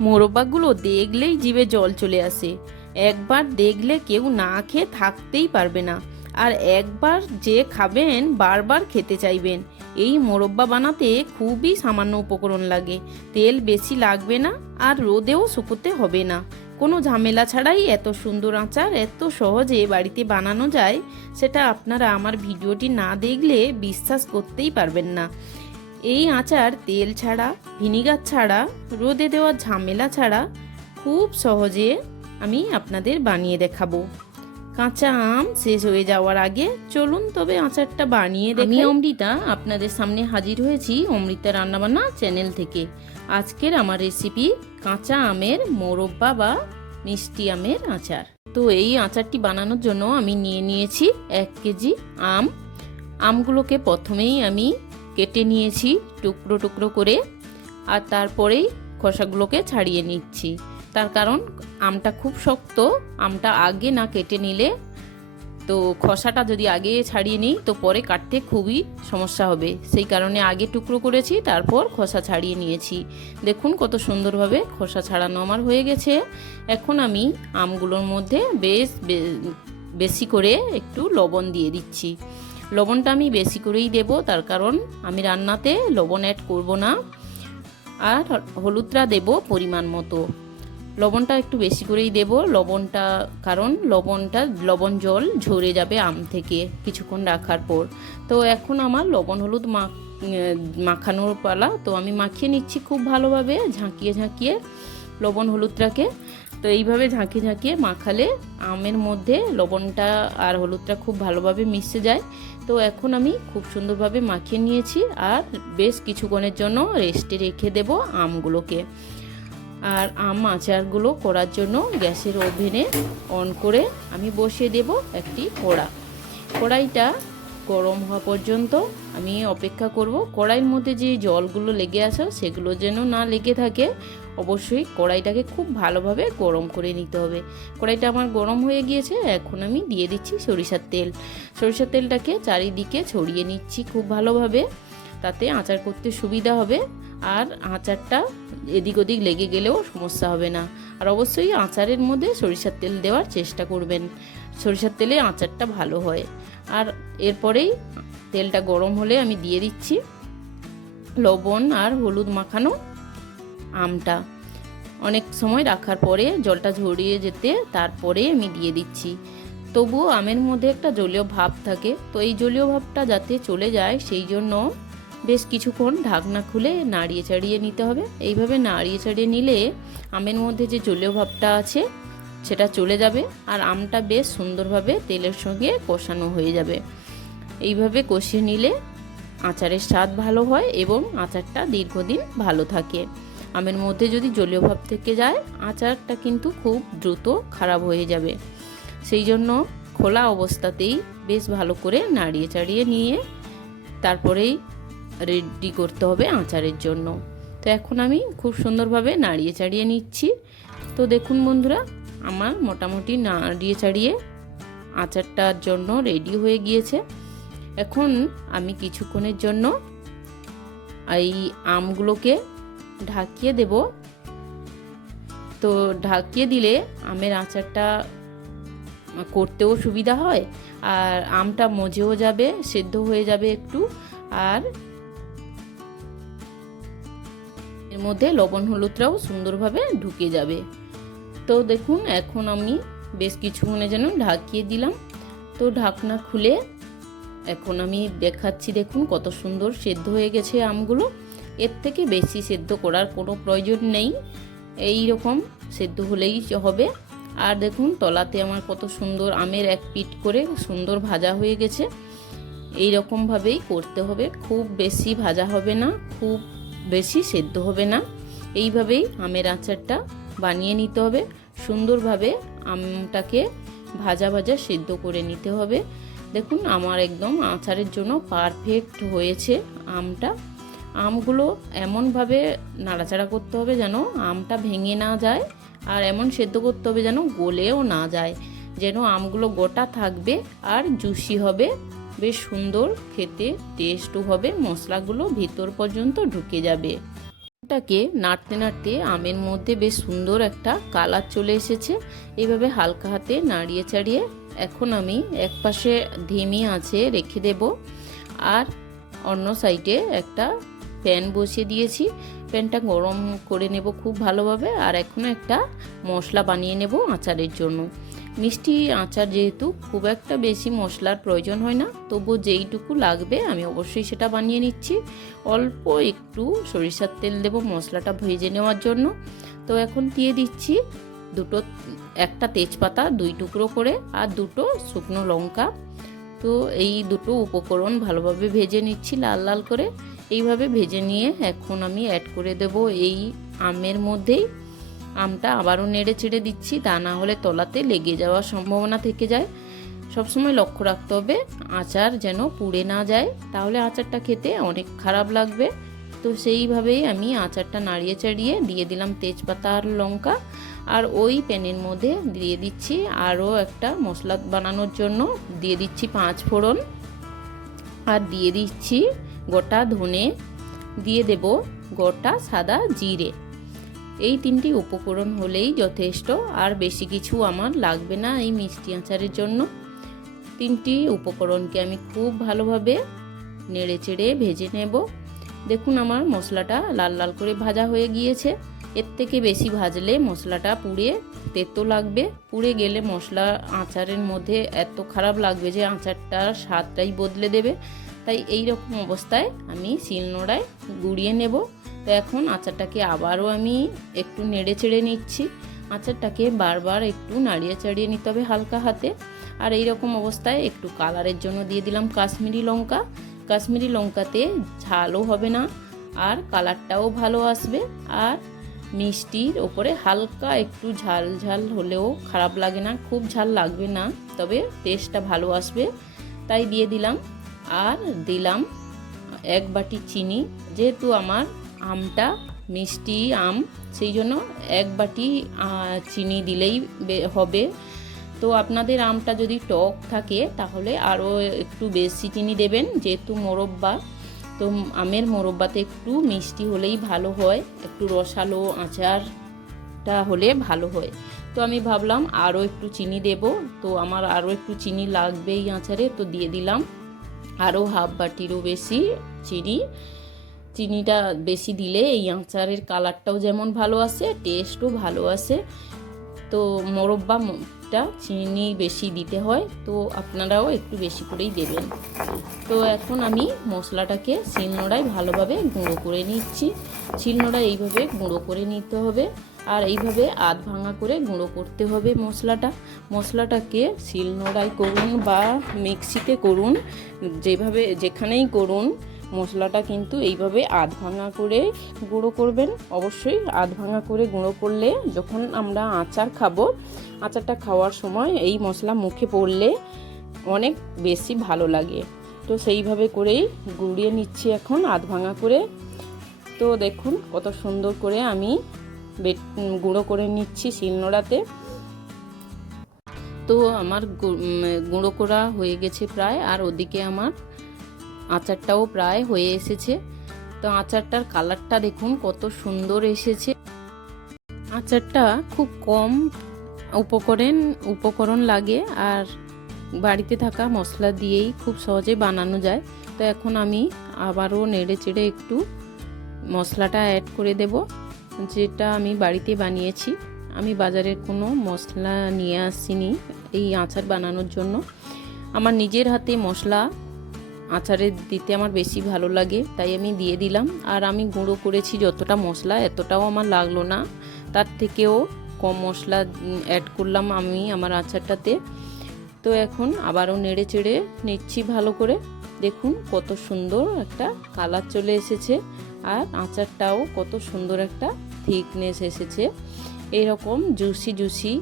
মোরব্বাগুলো দেখলেই জিভে জল চলে আসে। একবার দেখলে কেউ না খেয়ে থাকতেই পারবে না, আর একবার যে খাবেন বারবার খেতে চাইবেন। এই মোরব্বা বানাতে খুবই সামান্য উপকরণ লাগে, তেল বেশি লাগবে না, আর রোদেও শুকোতে হবে না। কোনো ঝামেলা ছাড়াই এত সুন্দর আচার এত সহজে বাড়িতে বানানো যায়, সেটা আপনারা আমার ভিডিওটি না দেখলে বিশ্বাস করতেই পারবেন না। এই আচার তেল ছাড়া, ভিনিগার ছাড়া, রোদে দেওয়ার ঝামেলা ছাড়া খুব সহজে আমি আপনাদের বানিয়ে দেখাবো। কাঁচা আম শেষ হয়ে যাওয়ার আগে চলুন তবে আচারটা বানিয়ে দেখি। আমি অমৃতা আপনাদের সামনে হাজির হয়েছি অমৃতা রান্নাবান্না চ্যানেল থেকে। আজকের আমার রেসিপি কাঁচা আমের মোরব্বা বা মিষ্টি আমের আচার। তো এই আচারটি বানানোর জন্য আমি নিয়ে নিয়েছি 1 কেজি আম। আমগুলোকে প্রথমেই আমি কেটে নিয়েছি টুকরো টুকরো করে, আর তারপরেই খোসাগুলোকে ছাড়িয়ে নিচ্ছি। তার কারণ আমটা খুব শক্ত, আমটা আগে না কেটে নিলে, তো খোসাটা যদি আগে ছাড়িয়ে নিই তো পরে কাটতে খুবই সমস্যা হবে। সেই কারণে আগে টুকরো করেছি, তারপর খোসা ছাড়িয়ে নিয়েছি। দেখুন কত সুন্দরভাবে খোসা ছাড়ানো আমার হয়ে গেছে। এখন আমি আমগুলোর মধ্যে বেশি করে একটু লবণ দিয়ে দিচ্ছি। লবণটা আমি বেশি করেই দেব, তার কারণ আমি রান্নাতে লবণ অ্যাড করব না। আর হলুদটা দেব পরিমাণ মতো। লবণটা একটু বেশি করেই দেব, লবণটা কারণ লবণ জল ঝরে যাবে আম থেকে কিছুক্ষণ রাখার পর। তো এখন আমার লবণ হলুদ মাখানোর পালা। তো আমি মাখিয়ে নিচ্ছি খুব ভালোভাবে, ঝাঁকিয়ে ঝাঁকিয়ে লবণ হলুদটাকে। তো এইভাবে ঝাঁকিয়ে ঝাঁকিয়ে মাখালে আমের মধ্যে লবণটা আর হলুদটা খুব ভালোভাবে মিশে যায়। তো এখন আমি খুব সুন্দরভাবে মাখিয়ে নিয়েছি, আর বেশ কিছুক্ষণের জন্য রেস্টে রেখে দেব আমগুলোকে। আর আম আচারগুলো করার জন্য গ্যাসের ওভেনে অন করে আমি বসিয়ে দেব একটি কড়াইটা গরম হওয়া পর্যন্ত আমি অপেক্ষা করব। কড়াইয়ের মধ্যে যে জলগুলো লেগে আসে সেগুলো যেন না লেগে থাকে, অবশ্যই কড়াইটাকে খুব ভালোভাবে গরম করে নিতে হবে। কড়াইটা আমার গরম হয়ে গিয়েছে, এখন আমি দিয়ে দিচ্ছি সরিষার তেল। সরিষার তেলটাকে চারিদিকে ছড়িয়ে নিচ্ছি খুব ভালোভাবে, তাতে আচার করতে সুবিধা হবে, আর আচারটা এদিক ওদিক লেগে গেলেও সমস্যা হবে না। আর অবশ্যই আচারের মধ্যে সরিষার তেল দেওয়ার চেষ্টা করবেন, সরিষার তেলে আচারটা ভালো হয়। আর এরপরেই তেলটা গরম হলে আমি দিয়ে দিচ্ছি লবণ আর হলুদ মাখানো আমটা। অনেক সময় রাখার পরে জলটা ঝরিয়ে যেতে তারপরে আমি দিয়ে দিচ্ছি। তবুও আমের মধ্যে একটা জলীয় ভাব থাকে, তো এই জলীয় ভাবটা যাতে চলে যায় সেই জন্য বেশ কিছুক্ষণ ঢাকনা খুলে নাড়িয়ে চাড়িয়ে নিতে হবে। এইভাবে নাড়িয়ে চাড়িয়ে নিলে আমের মধ্যে যে জলীয় ভাবটা আছে সেটা চলে যাবে, আর আমটা বেশ সুন্দরভাবে তেলের সঙ্গে কষানো হয়ে যাবে। এইভাবে কষিয়ে নিলে আচারের স্বাদ ভালো হয় এবং আচারটা দীর্ঘদিন ভালো থাকে। আমের মধ্যে যদি জলীয় ভাব থেকে যায় আচারটা কিন্তু খুব দ্রুত খারাপ হয়ে যাবে। সেই জন্য খোলা অবস্থাতেই বেশ ভালো করে নাড়িয়ে চাড়িয়ে নিয়ে তারপরেই রেডি করতে হবে আচারের জন্য। তো এখন আমি খুব সুন্দরভাবে নাড়িয়ে চাড়িয়ে নিচ্ছি। তো দেখুন বন্ধুরা, আমার মোটামুটি নাড়িয়ে চাড়িয়ে আচারটার জন্য রেডি হয়ে গিয়েছে। এখন আমি কিছুক্ষণের জন্য এই আমগুলোকে ঢাকিয়ে দেব। তো ঢাকিয়ে দিলে আমের আচারটা করতেও সুবিধা হয়, আর আমটা মজেও যাবে, সেদ্ধ হয়ে যাবে একটু, আর এর মধ্যে লবণ হলুদটাও সুন্দরভাবে ঢুকে যাবে। তো দেখুন এখন আমি বেশ কিছুক্ষণের জন্য ঢাকিয়ে দিলাম। তো ঢাকনা খুলে এখন আমি দেখাচ্ছি, দেখুন কত সুন্দর সেদ্ধ হয়ে গেছে আমগুলো। এর থেকে বেশি সেদ্ধ করার কোনো প্রয়োজন নেই, এই রকম সেদ্ধ হলেই হবে। আর দেখুন তলাতে আমার কত সুন্দর আমের এক পিঠ করে সুন্দর ভাজা হয়ে গেছে। এই রকমভাবেই করতে হবে, খুব বেশি ভাজা হবে না, খুব বেশি সেদ্ধ হবে না। এইভাবেই আমের আচারটা বানিয়ে নিতে হবে। সুন্দরভাবে আমটাকে ভাজা ভাজা সেদ্ধ করে নিতে হবে। দেখুন আমার একদম আচারের জন্য পারফেক্ট হয়েছে আমটা। আমগুলো এমনভাবে নাড়াচাড়া করতে হবে যেন আমটা ভেঙে না যায়, আর এমন সেদ্ধ করতে হবে যেন গলেও না যায়, যেন আমগুলো গোটা থাকবে আর জুসি হবে, বেশ সুন্দর খেতে টেস্টও হবে, মশলাগুলো ভিতর পর্যন্ত ঢুকে যাবে। টাকে নাড়তে নাড়তে আমের মধ্যে বেশ সুন্দর একটা কালার চলে এসেছে। এইভাবে হালকা হাতে নাড়িয়ে চাড়িয়ে এখন আমি এক পাশে ধিমি আঁচে রেখে দেব, আর অন্য সাইডে একটা প্যান বসিয়ে দিয়েছি। প্যানটা গরম করে নেব খুব ভালোভাবে। আর এখন একটা মশলা বানিয়ে নেব আচারের জন্য। মিষ্টি আচার যেহেতু খুব একটা বেশি মশলার প্রয়োজন হয় না, তবু যেইটুকু লাগবে আমি অবশ্যই সেটা বানিয়ে নিচ্ছি। অল্প একটু সরিষার তেল দেব মশলাটা ভেজে নেওয়ার জন্য। তো এখন দিয়ে দিচ্ছি একটা তেজপাতা 2 টুকরো করে, আর 2টো শুকনো লঙ্কা। তো এই দুটো উপকরণ ভালোভাবে ভেজে নিচ্ছি লাল লাল করে। এইভাবে ভেজে নিয়ে এখন আমি অ্যাড করে দেব এই আমের মধ্যেই। আমটা আবারও নেড়ে চেড়ে দিচ্ছি, তা না হলে তলাতে লেগে যাওয়ার সম্ভাবনা থেকে যায়। সবসময় লক্ষ্য রাখতে হবে আচার যেন পুড়ে না যায়, তাহলে আচারটা খেতে অনেক খারাপ লাগবে। তো সেইভাবেই আমি আচারটা নাড়িয়ে চাড়িয়ে দিয়ে দিলাম তেজপাতা আর লঙ্কা। আর ওই প্যানের মধ্যে দিয়ে দিচ্ছি আরও একটা মশলা বানানোর জন্য, দিয়ে দিচ্ছি 5 ফোড়ন, আর দিয়ে দিচ্ছি গোটা ধনে, দিয়ে দেব গোটা সাদা জিরে। এই 3টি উপকরণ হলেই যথেষ্ট, আর বেশি কিছু আমার লাগবে না এই মিষ্টি আচারের জন্য। 3টি উপকরণকে আমি খুব ভালোভাবে নেড়ে চেড়ে ভেজে নেব। দেখুন আমার মশলাটা লাল লাল করে ভাজা হয়ে গিয়েছে। এর থেকে বেশি ভাজলে মশলাটা পুড়ে তেতো লাগবে, পুড়ে গেলে মশলা আচারের মধ্যে এত খারাপ লাগবে যে আচারটার স্বাদটাই বদলে দেবে। তাই এই রকম অবস্থায় আমি শিলনোড়ায় গুঁড়িয়ে নেব। তো এখন আচারটাকে আবারও আমি একটু নেড়ে চেড়ে নিচ্ছি। আচারটাকে বারবার একটু নাড়িয়ে চাড়িয়ে নিতে হবে হালকা হাতে। আর এই রকম অবস্থায় একটু কালারের জন্য দিয়ে দিলাম কাশ্মীরি লঙ্কা। কাশ্মীরি লঙ্কাতে ঝালও হবে না, আর কালারটাও ভালো আসবে। আর মিষ্টির ওপরে হালকা একটু ঝাল ঝাল হলেও খারাপ লাগে না, খুব ঝাল লাগবে না, তবে টেস্টটা ভালো আসবে, তাই দিয়ে দিলাম। আর দিলাম 1 বাটি চিনি। যেহেতু আমার আমটা মিষ্টি আম, সেই জন্য 1 বাটি চিনি দিলেই হবে। তো আপনাদের আমটা যদি টক থাকে তাহলে আরও একটু বেশি চিনি দেবেন, যেহেতু মোরব্বা, তো আমের মোরব্বাতে একটু মিষ্টি হলেই ভালো হয়, একটু রসালো আচারটা হলে ভালো হয়। তো আমি ভাবলাম আরও একটু চিনি দেব, তো আমার আরও একটু চিনি লাগবে এই আচারে, তো দিয়ে দিলাম আরও 1/2 বাটিরও বেশি চিনি। চিনিটা বেশি দিলে এই আচারের কালারটাও যেমন ভালো আসে, টেস্টও ভালো আসে। তো মোরব্বাটা চিনি বেশি দিতে হয়, তো আপনারাও একটু বেশি করেই দেবেন। তো এখন আমি মশলাটাকে শিলনোড়ায় ভালোভাবে গুঁড়ো করে নিচ্ছি। শিলনোড়ায় এইভাবে গুঁড়ো করে নিতে হবে, আর এইভাবে আধ ভাঙা করে গুঁড়ো করতে হবে মশলাটাকে শিলনোড়ায় করুন বা মিক্সিতে করুন, যেখানেই করুন, মশলাটা কিন্তু এইভাবে আধ ভাঙা করে গুঁড়ো করবেন। অবশ্যই আধ ভাঙা করে গুঁড়ো করলে যখন আমরা আচার খাবো, আচারটা খাওয়ার সময় এই মশলা মুখে পড়লে অনেক বেশি ভালো লাগে। তো সেইভাবে করেই গুঁড়িয়ে নিচ্ছি এখন আধ ভাঙা করে। তো দেখুন কত সুন্দর করে আমি গুঁড়ো করে নিচ্ছি শিলনোড়াতে। তো আমার গুঁড়ো করা হয়ে গেছে প্রায়, আর ওদিকে আমার আচারটাও প্রায় হয়ে এসেছে। তো আচারটার কালারটা দেখুন কত সুন্দর এসেছে। আচারটা খুব কম উপকরণ লাগে, আর বাড়িতে থাকা মশলা দিয়েই খুব সহজে বানানো যায়। তো এখন আমি আবারও নেড়ে চেড়ে একটু মশলাটা অ্যাড করে দেব, যেটা আমি বাড়িতে বানিয়েছি। আমি বাজারের কোনো মশলা নিয়ে আসিনি এই আচার বানানোর জন্য। আমার নিজের হাতে মশলা আচারে দিতে আমার বেশি ভালো লাগে, তাই আমি দিয়ে দিলাম। আর আমি গুঁড়ো করেছি যতটা মশলা, এতটাও আমার লাগলো না, তার থেকেও কম মশলা অ্যাড করলাম আমি আমার আচারটাতে। তো এখন আবারও নেড়ে চেড়ে নিচ্ছি ভালো করে। দেখুন কত সুন্দর একটা কালার চলে এসেছে, আর আচারটাও কত সুন্দর একটা থিকনেস এসেছে। এরকম জুসি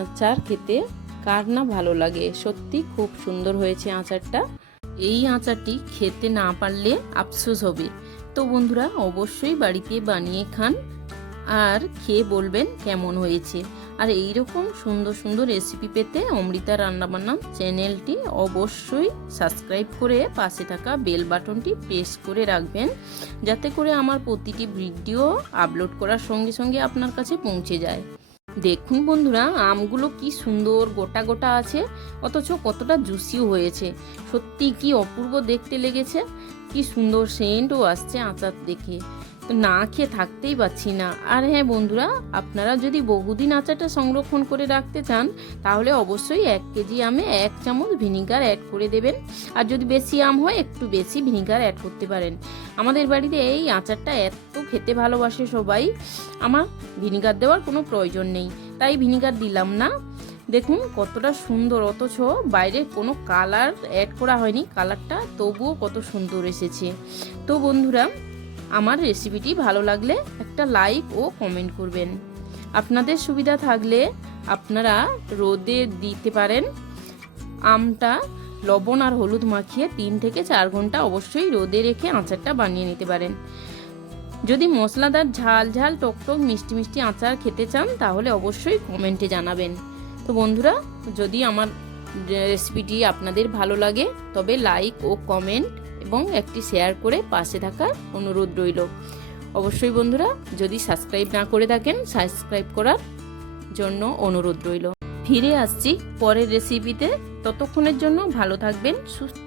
আচার খেতে কার না ভালো লাগে, সত্যি খুব সুন্দর হয়েছে আচারটা। এই আচারটি খেতে না পারলে আফসোস হবে। তো বন্ধুরা অবশ্যই বাড়িতে বানিয়ে খান, আর খেয়ে বলবেন কেমন হয়েছে। আর এই রকম সুন্দর সুন্দর রেসিপি পেতে অমৃতা রান্নাবান্না চ্যানেলটি অবশ্যই সাবস্ক্রাইব করে পাশে থাকা বেল বাটনটি প্রেস করে রাখবেন, যাতে করে আমার প্রতিটি ভিডিও আপলোড করার সঙ্গে সঙ্গে আপনার কাছে পৌঁছে যায়। দেখুন বন্ধুরা, আমগুলো কি সুন্দর গোটা গোটা আছে, অথচ কতটা জুসিও হয়েছে। সত্যি কি অপূর্ব দেখতে লেগেছে, কি সুন্দর সেন্টও আসছে আচার দেখে, তো না খেয়ে থাকতেই পাচ্ছি না। আর হ্যাঁ বন্ধুরা, আপনারা যদি বহুদিন আচারটা সংরক্ষণ করে রাখতে চান তাহলে অবশ্যই 1 কেজি আমে 1 চামচ ভিনিগার অ্যাড করে দেবেন। আর যদি বেশি আম হয় একটু বেশি ভিনিগার অ্যাড করতে পারেন। আমাদের বাড়িতে এই আচারটা এত খেতে ভালোবাসে সবাই, আমার ভিনিগার দেওয়ার কোনো প্রয়োজন নেই, তাই ভিনিগার দিলাম না। দেখুন কতটা সুন্দর, অথচ বাইরে কোনো কালার অ্যাড করা হয়নি, কালারটা তবুও কত সুন্দর এসেছে। তো বন্ধুরা, আমার রেসিপিটি ভালো লাগলে একটা লাইক ও কমেন্ট করবেন। আপনাদের সুবিধা থাকলে আপনারা রোদে দিতে পারেন। আমটা লবণ আর হলুদ মাখিয়ে 3 থেকে 4 ঘন্টা অবশ্যই রোদে রেখে আচারটা বানিয়ে নিতে পারেন। যদি মশলাদার ঝাল ঝাল টক টক মিষ্টি মিষ্টি আচার খেতে চান তাহলে অবশ্যই কমেন্টে জানাবেন। তো বন্ধুরা, যদি আমার রেসিপিটি আপনাদের ভালো লাগে তবে লাইক ও কমেন্ট এবং একটি শেয়ার করে পাশে থাকার অনুরোধ রইল। অবশ্যই বন্ধুরা, যদি সাবস্ক্রাইব না করে থাকেন সাবস্ক্রাইব করার জন্য অনুরোধ রইল। ফিরে আসছি পরের রেসিপিতে, ততক্ষণের জন্য ভালো থাকবেন, সুস্থ